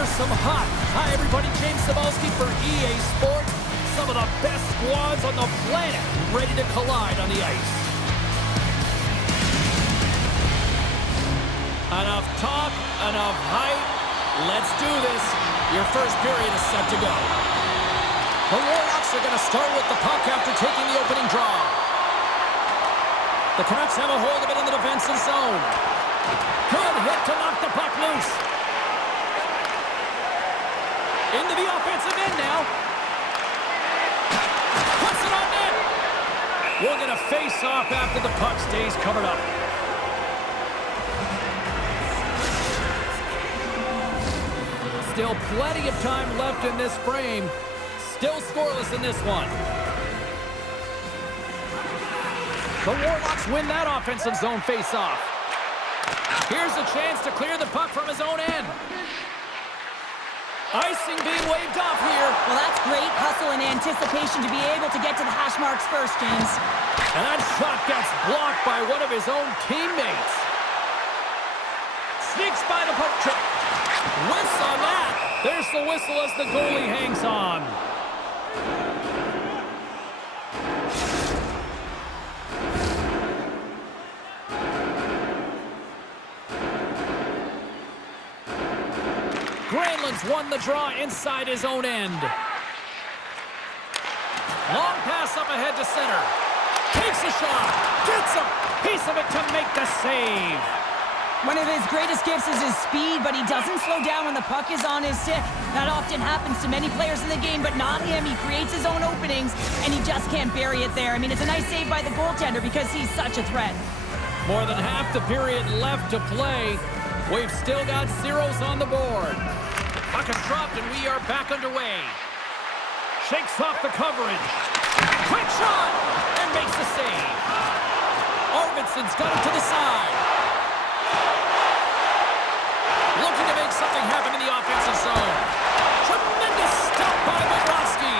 for some hot. Hi, everybody. James Cybulski for EA Sports. Some of the best squads on the planet ready to collide on the ice. Enough talk, enough hype. Let's do this. Your first period is set to go. The Warlocks are going to start with the puck after taking the opening draw. The Canucks have a hold of it in the defensive zone. Good hit to knock the puck loose. Into the offensive end now. Puts it on net. We're going to face off after the puck stays covered up. Still plenty of time left in this frame. Still scoreless in this one. The Warlocks win that offensive zone face-off. Here's a chance to clear the puck from his own end. Icing being waved off here. Well, that's great hustle and anticipation to be able to get to the hash marks first, James. And that shot gets blocked by one of his own teammates. Sneaks by the puck check. Whiffs on that. There's the whistle as the goalie hangs on. Granlund's won the draw inside his own end. Long pass up ahead to center. Takes a shot. Gets a piece of it to make the save. One of his greatest gifts is his speed, but he doesn't slow down when the puck is on his stick. That often happens to many players in the game, but not him. He creates his own openings, and he just can't bury it there. I mean, it's a nice save by the goaltender because he's such a threat. More than half the period left to play. We've still got zeros on the board. Puck is dropped, and we are back underway. Shakes off the coverage. Quick shot! And makes the save. Arvidsson's got it to the side. Looking to make something happen in the offensive zone. Tremendous stop by Bobrovsky.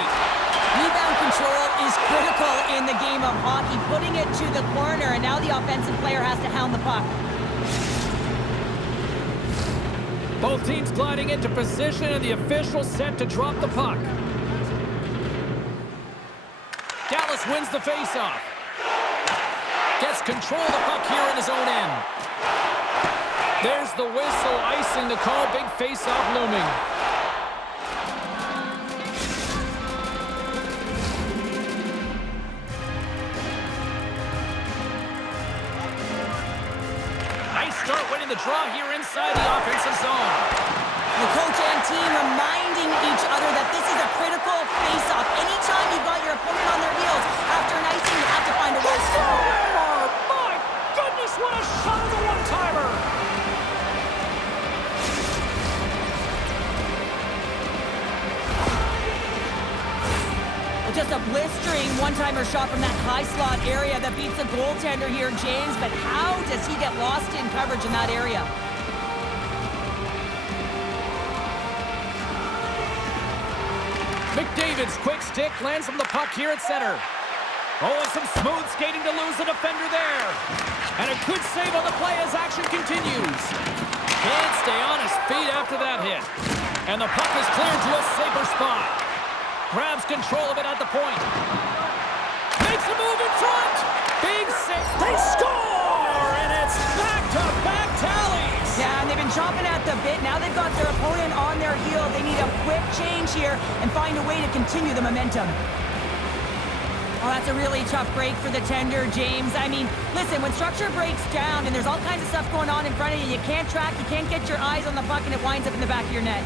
Rebound control is critical in the game of hockey. Putting it to the corner, and now the offensive player has to hound the puck. Both teams gliding into position, and the official set to drop the puck. Dallas wins the faceoff. Gets control of the puck here in his own end. There's the whistle, icing the call. Big face-off looming. Nice start winning the draw here inside the offensive zone. The coach and team reminding each other that this is a critical face-off. Anytime you've got your opponent on their heels after an icing, you have to find a way to score. My goodness, what a shot of the one-timer! Just a blistering one-timer shot from that high slot area that beats the goaltender here, James. But how does he get lost in coverage in that area? McDavid's quick stick lands from the puck here at center. Oh, and some smooth skating to lose the defender there. And a good save on the play as action continues. Can't stay on his feet after that hit. And the puck is cleared to a safer spot. Grabs control of it at the point. Makes a move in front. Big save. They score! And it's back-to-back tallies. Yeah, and they've been chomping at the bit. Now they've got their opponent on their heel. They need a quick change here and find a way to continue the momentum. Oh, that's a really tough break for the tender, James. I mean, listen, when structure breaks down and there's all kinds of stuff going on in front of you, you can't track, you can't get your eyes on the puck, and it winds up in the back of your net.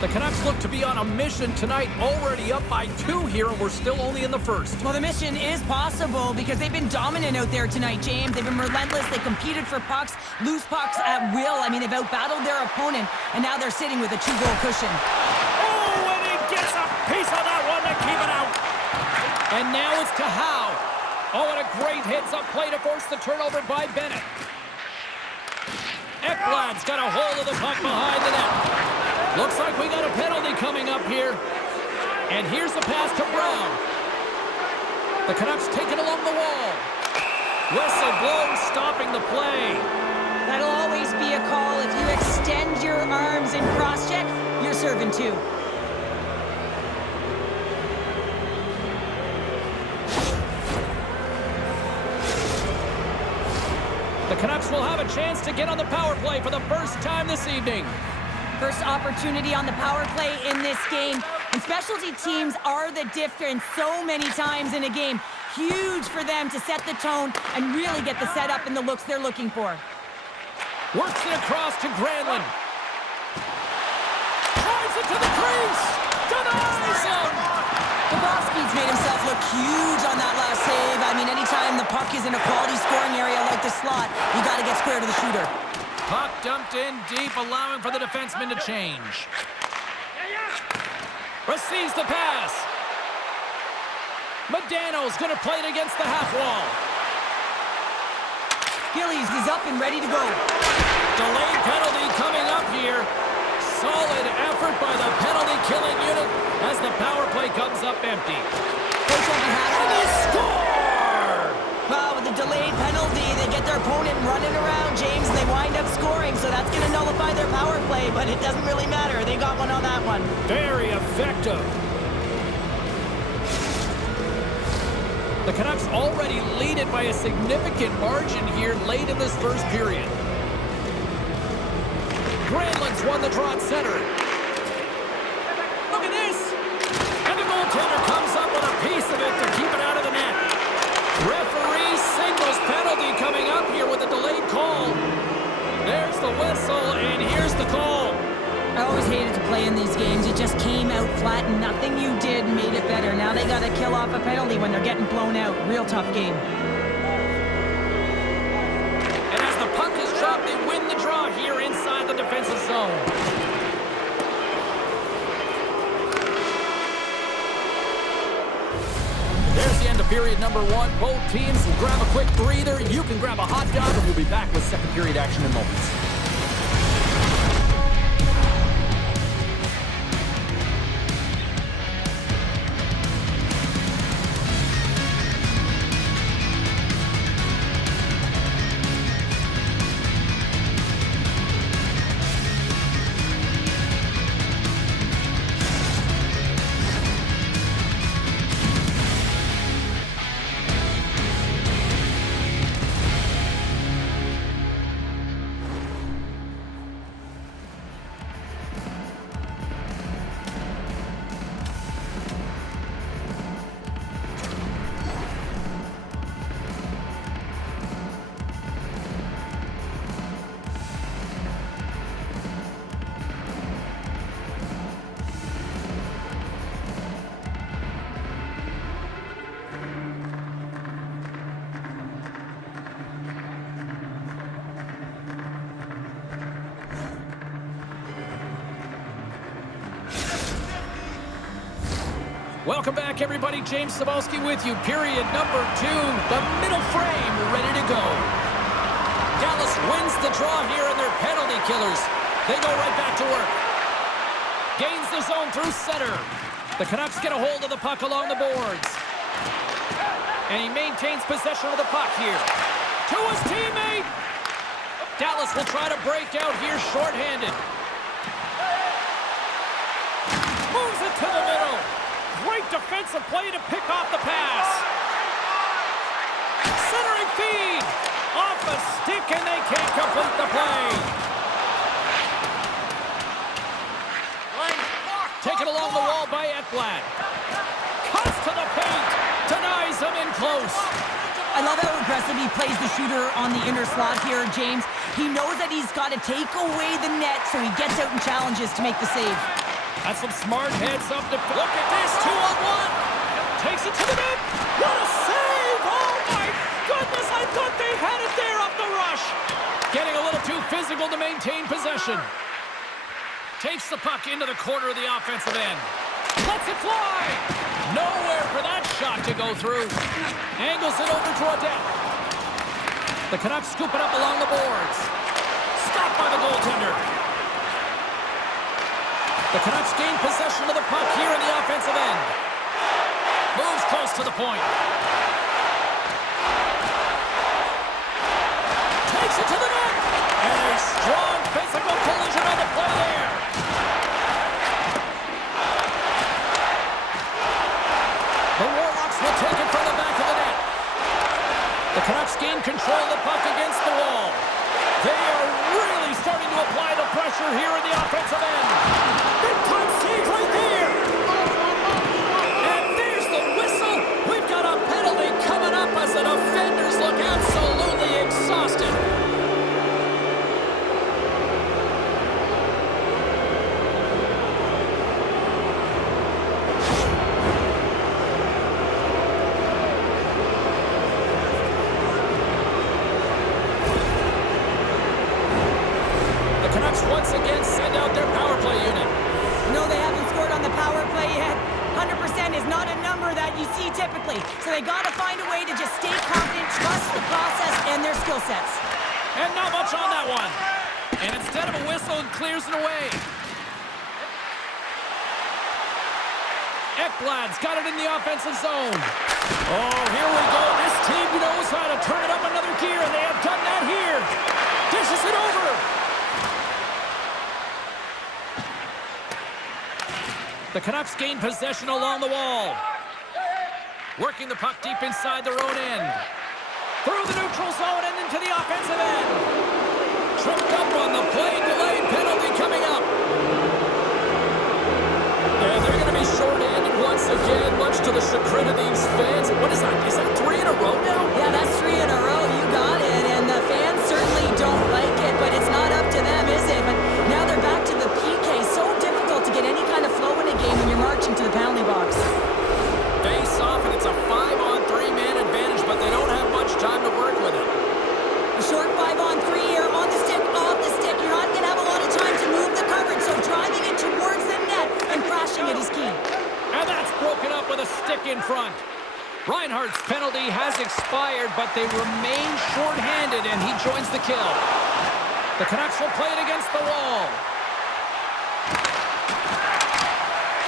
The Canucks look to be on a mission tonight, already up by 2 here, and we're still only in the first. Well, the mission is possible because they've been dominant out there tonight, James. They've been relentless. They competed for pucks, loose pucks at will. I mean, they've outbattled their opponent, and now they're sitting with a 2-goal cushion. Oh, and he gets a piece of that one to keep it out. And now it's to Howe. Oh, and a great hits-up play to force the turnover by Bennett. Ekblad's got a hold of the puck behind the net. Looks like we got a penalty coming up here. And here's the pass to Brown. The Canucks take it along the wall. Whistle blown, stopping the play. That'll always be a call. If you extend your arms and cross-check, you're serving two. The Canucks will have a chance to get on the power play for the first time this evening. First opportunity on the power play in this game. And specialty teams are the difference so many times in a game. Huge for them to set the tone and really get the setup and the looks they're looking for. Works it across to Granlund. Drives it to the crease. Denies him. Bobrovsky's made himself look huge on that last save. I mean, anytime the puck is in a quality scoring area like the slot, you got to get square to the shooter. Puck dumped in deep, allowing for the defenseman to change. Receives the pass. Modano's going to play it against the half wall. Gillies is up and ready to go. Delayed penalty coming up here. Solid effort by the penalty-killing unit as the power play comes up empty. Coach will be happy. And they score! Well, with the delayed penalty, they get their opponent running around, James, and they wind up scoring, so that's going to nullify their power play, but it doesn't really matter. They got one on that one. Very effective. The Canucks already lead it by a significant margin here late in this first period. Granlund's won the draw at center. Look at this! And the goaltender comes up with a piece of it to keep it out of the net. Referee signals penalty coming up here with a delayed call. There's the whistle, and here's the call. I always hated to play in these games. It just came out flat, and nothing you did made it better. Now they got to kill off a penalty when they're getting blown out. Real tough game. And as the puck is dropped, they win the draw here inside the defensive zone. There's the end of period number one. Both teams will grab a quick breather. You can grab a hot dog, and we'll be back with second period action in moments. Welcome back, everybody. James Cybulski with you. Period number two. The middle frame ready to go. Dallas wins the draw here in their penalty killers. They go right back to work. Gains the zone through center. The Canucks get a hold of the puck along the boards. And he maintains possession of the puck here. To his teammate. Dallas will try to break out here shorthanded. Moves it to the middle. Great defensive play to pick off the pass. Centering feed. Off a stick, and they can't complete the play. Taken along the wall by Ekblad. Cuts to the paint. Denies him in close. I love how aggressive he plays the shooter on the inner slot here, James. He knows that he's got to take away the net, so he gets out and challenges to make the save. That's some smart heads up to... Look at this, 2-on-1. Takes it to the net. What a save! Oh, my goodness, I thought they had it there off the rush. Getting a little too physical to maintain possession. Takes the puck into the corner of the offensive end. Lets it fly. Nowhere for that shot to go through. Angles it over to Odette. The Canucks scoop it up along the boards. Stopped by the goaltender. The Canucks gain possession of the puck here in the offensive end. Moves close to the point. Takes it to the net. And a strong physical collision on the play there. The Warlocks will take it from the back of the net. The Canucks gain control of the puck against the wall. They are really starting to apply the pressure here in the offensive end. Big time save right there. And there's the whistle. We've got a penalty coming up as the defenders look absolutely exhausted. Once again send out their power play unit. No, they haven't scored on the power play yet. 100% is not a number that you see typically. So they got to find a way to just stay confident, trust the process and their skill sets. And not much on that one. And instead of a whistle, it clears it away. Ekblad's got it in the offensive zone. Oh, here we go. This team knows how to turn it up another gear, and they have done that here. Dishes it over. The Canucks gain possession along the wall. Working the puck deep inside their own end. Through the neutral zone and into the offensive end. Tripped up on the play. Delayed penalty coming up. And they're going to be short-handed once again, much to the chagrin of these fans. What is that? Is that 3 in a row now? Yeah, that's 3 in a row. You got it. And the fans certainly don't like it, but it's not up to them, is it? But now they're back to the PK. So difficult to get any kind of flow in a game when you're marching to the penalty box. Face off, and it's a 5-on-3 man advantage, but they don't have much time to work with it. A short 5-on-3 here, on the stick, off the stick. You're not going to have a lot of time to move the coverage, so driving it towards the net and crashing it is key. And that's broken up with a stick in front. Reinhardt's penalty has expired, but they remain short-handed, and he joins the kill. The Canucks will play it against the wall.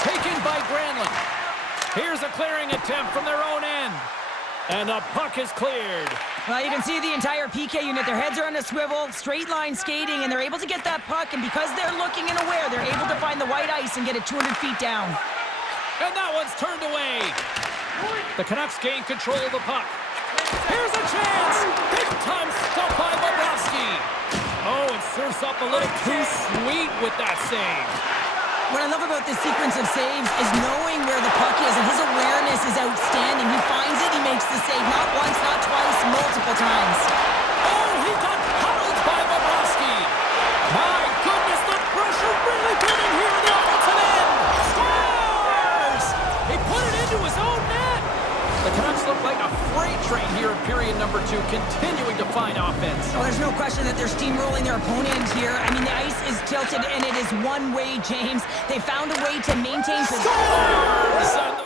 Taken by Granlund. Here's a clearing attempt from their own end. And the puck is cleared. Well, you can see the entire PK unit. Their heads are on a swivel, straight line skating, and they're able to get that puck. And because they're looking and aware, they're able to find the white ice and get it 200 feet down. And that one's turned away. The Canucks gain control of the puck. Here's a chance. Big time stop by Bobrovsky. Oh, it serves up a little too sweet with that save. What I love about this sequence of saves is knowing where the puck is, and his awareness is outstanding. He finds it, he makes the save, not once, not twice, multiple times. Oh, he got huddled by Bobrovsky. My goodness, the pressure really building here in the offensive end. Scores! He put it into his own net. The Canucks look like a freight train here in period number 2, continuing to find offense. Well, there's no question that they're steamrolling their opponent here. I mean, the ice is tilted, and it is one way, James. They found a way to maintain... Scores!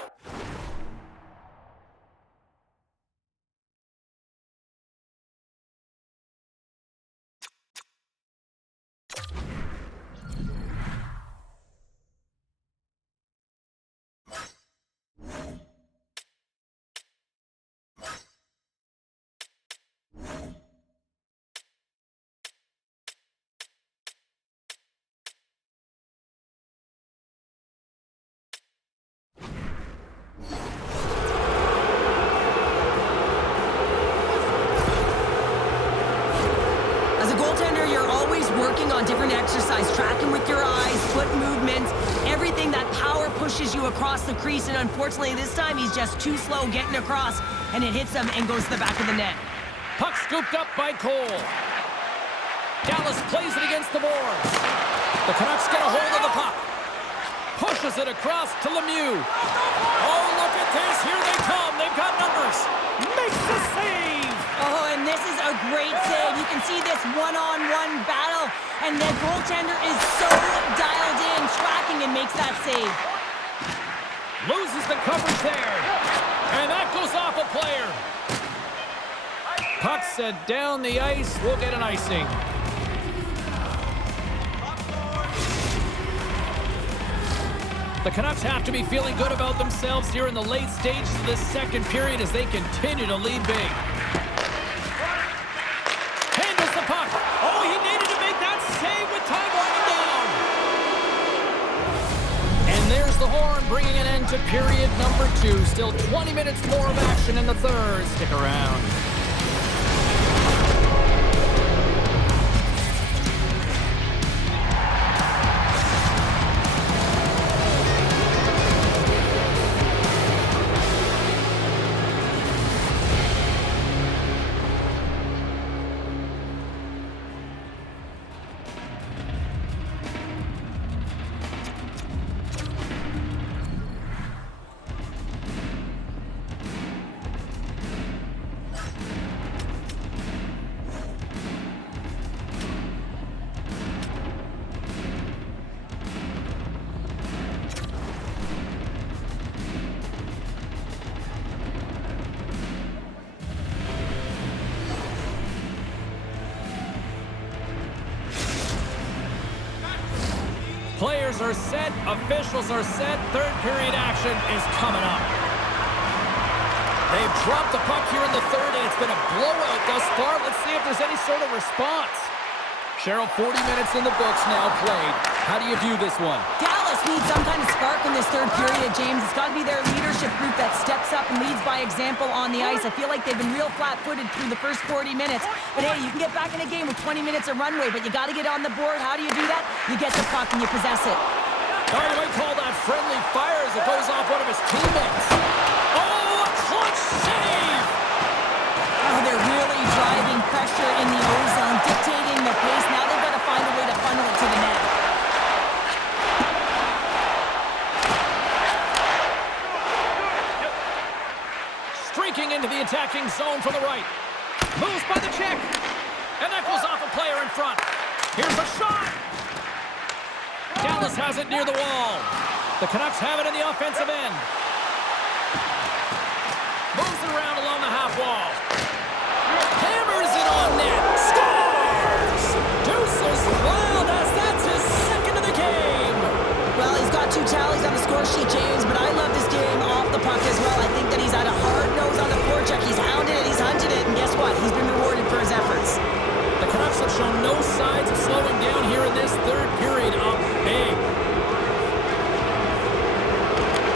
Working on different exercise, tracking with your eyes, foot movements, everything that power pushes you across the crease, and unfortunately this time he's just too slow getting across, and it hits him and goes to the back of the net. Puck scooped up by Cole. Dallas plays it against the boards. The Canucks get a hold of the puck. Pushes it across to Lemieux. Oh, look at this. Here they come. They've got numbers. Makes the save. Oh, and this is a great save. You can see this one-on-one battle, and the goaltender is so dialed in, tracking, and makes that save. Loses the coverage there. And that goes off a player. Puck set down the ice. We'll get an icing. The Canucks have to be feeling good about themselves here in the late stages of this second period as they continue to lead big. Handles the puck. score and bringing an end to period number 2. Still 20 minutes more of action in the third. Stick around. Players are set, officials are set, third period action is coming up. They've dropped the puck here in the third, and it's been a blowout thus far. Let's see if there's any sort of response. Cheryl, 40 minutes in the books now played. How do you view this one? Dallas needs some kind of spark in this third period, James. It's got to be their leadership group that steps up and leads by example on the ice. I feel like they've been real flat-footed through the first 40 minutes. But hey, you can get back in a game with 20 minutes of runway, but you got to get on the board. How do you do that? You get the puck and you possess it. All right, we call that friendly fire as it goes off one of his teammates. Oh, a clutch save! Oh, they're really driving pressure in the O-zone, dictating the pace. Now they've got to find a way to funnel it to the net. Streaking into the attacking zone from the right. Moves by the check. And that goes off a player in front. Here's a shot. Dallas has it near the wall. The Canucks have it in the offensive end. Moves it around along the half wall. Hammers it on net. Scores! Deuces Wildus. That's his second of the game. Well, he's got 2 tallies on the score sheet, James, but I love this game off the puck as well. I think that he's had a hard nose on the forecheck. He's hounded it, he's hunted it, and guess what? He's been rewarded for his efforts. The Canucks have shown no signs of slowing down here in this third period. Up big.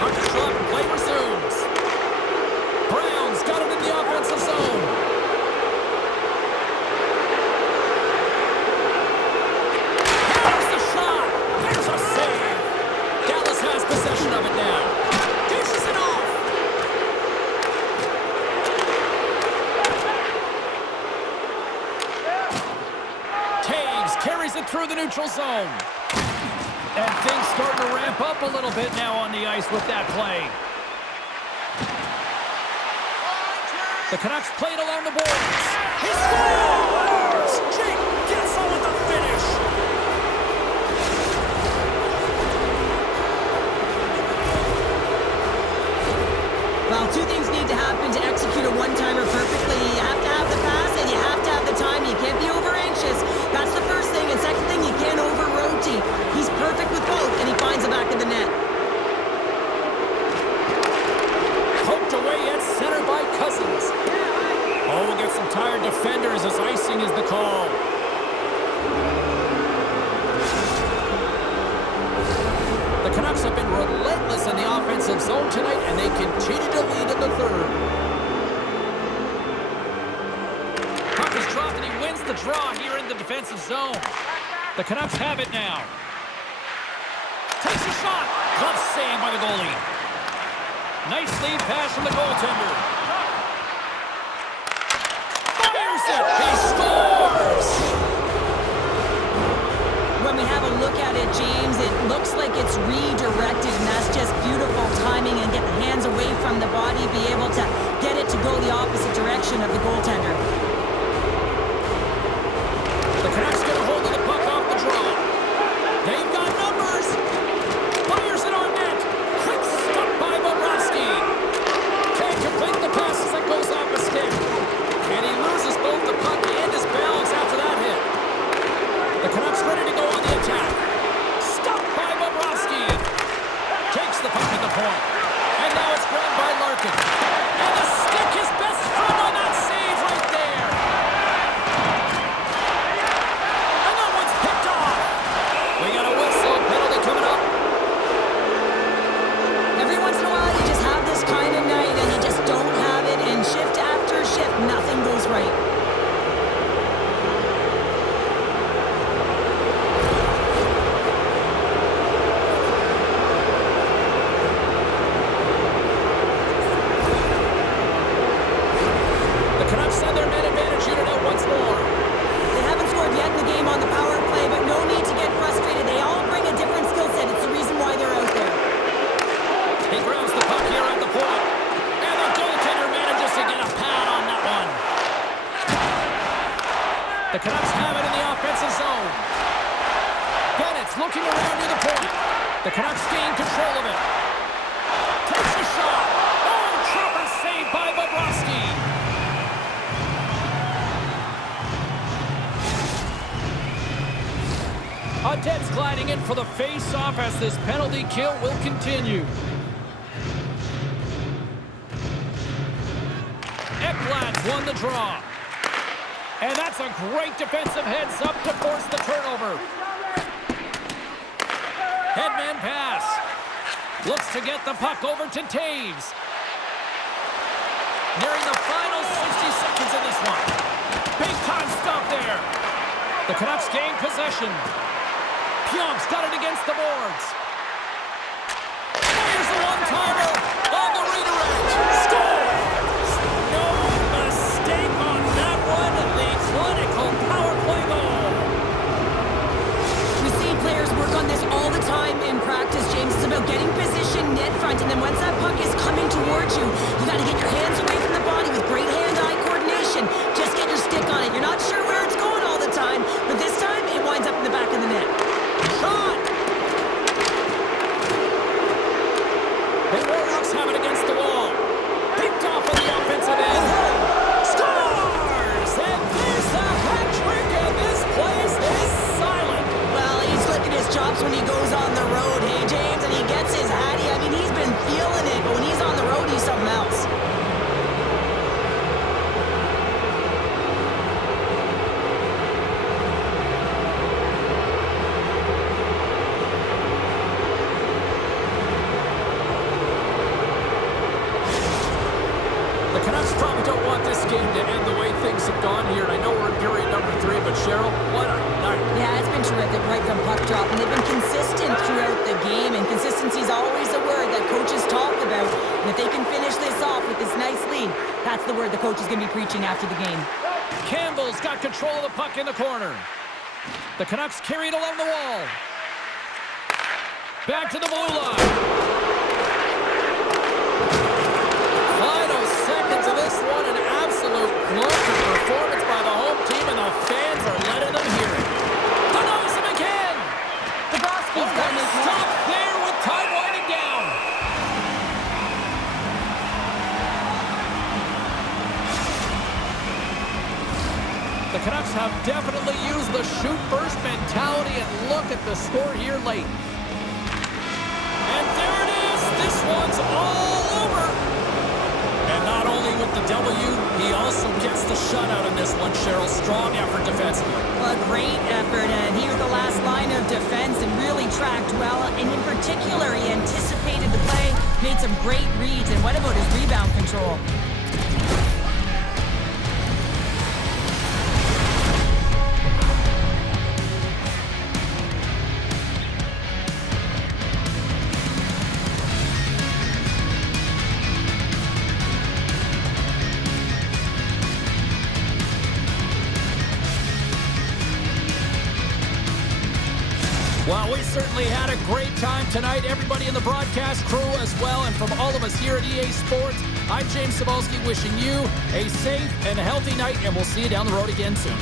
Puck is dropped, play resumes. Brown's got it in the offensive zone. Here's the shot. There's a save. Dallas has possession of it now. Dishes it off. Taves carries it through the neutral zone. And things starting to ramp up a little bit now on the ice with that play. The Canucks played along the boards. He scores! Jake Guentzel with the finish. Well, 2 things need to happen to execute a one-timer perfectly. You have to have the pass and you have to have the time. You can't be over-anxious. That's the first thing. And second thing, you can't over-rotate. He's perfect with both, and he finds the back of the net. Poked away at center by Cousins. Oh, we'll get some tired defenders as icing is the call. The Canucks have been relentless in the offensive zone tonight, and they continue to lead in the third. Puck is dropped, and he wins the draw here in the defensive zone. The Canucks have it now. Takes a shot. Glove save by the goalie. Nice lead pass from the goaltender. Fires it. He scores! When we have a look at it, James, it looks like it's redirected, and that's just beautiful timing and get the hands away from the body, be able to get it to go the opposite direction of the goaltender. The Canucks get a hold of the puck off the draw. They've got numbers. Fires it on net. Quick stop by Bobrovsky. Can't complete the pass as it goes off a stick. And he loses both the puck and his balance after that hit. The Canucks ready to go on the attack. Stopped by Bobrovsky. Takes the puck at the point. And now it's grabbed by Larkin. And the stick, his best friend on that save right there. And that one's picked off. We got a whistle penalty coming up. The Canucks have it in the offensive zone. Bennett's looking around near the point. The Canucks gain control of it. Takes a shot. Oh, chopper saved by Bobrovsky. Audette's gliding in for the face-off as this penalty kill will continue. Ekblad's won the draw. And that's a great defensive heads-up to force the turnover. Headman pass. Looks to get the puck over to Taves. Nearing the final 60 seconds in this one. Big-time stop there. The Canucks gain possession. Pionk's got it against the boards. Here's the one-timer on the redirect. Scores! No mistake on that one. The clinical power play goal. We see players work on this all the time in practice, James. It's about getting position net front, and then once that puck is coming towards you, you got to get your hands away from the body with great hand-eye coordination. Just get your stick on it. You're not sure where it's going all the time, but this time it winds up in the back of the net. Shot! The Warhawks have it against the wall. Picked off on the offensive end. Scores! And there's the hat trick, and this place is silent. Well, he's licking his chops when he goes on the road, hey, James, and he gets his hattie. I mean, he's been feeling it, but when he's on the road, he's something else. The Canucks probably don't want this game to end the way things have gone here. And I know we're in period number 3, but Cheryl, what a night. Yeah, it's been terrific right from puck drop, and they've been consistent throughout the game, and consistency is always a word that coaches talk about. And if they can finish this off with this nice lead, that's the word the coach is going to be preaching after the game. Campbell's got control of the puck in the corner. The Canucks carry it along the wall. Back to the blue line. Final seconds of this one, an absolute clunker performance by the home team, and the fans are letting them hear it. Denies him again. Bobrovsky's got to make Stop there with time winding down. The Canucks have definitely used the shoot-first mentality, and look at the score here late. And there it is. This one's all over. And not only with the W, he also gets the shutout in this one, Cheryl. Strong effort defensively. Well, a great effort, and he was the last line of defense and really tracked well. And in particular, he anticipated the play, made some great reads, and what about his rebound control? Well, we certainly had a great time tonight. Everybody in the broadcast crew as well, and from all of us here at EA Sports, I'm James Cybulski wishing you a safe and healthy night, and we'll see you down the road again soon.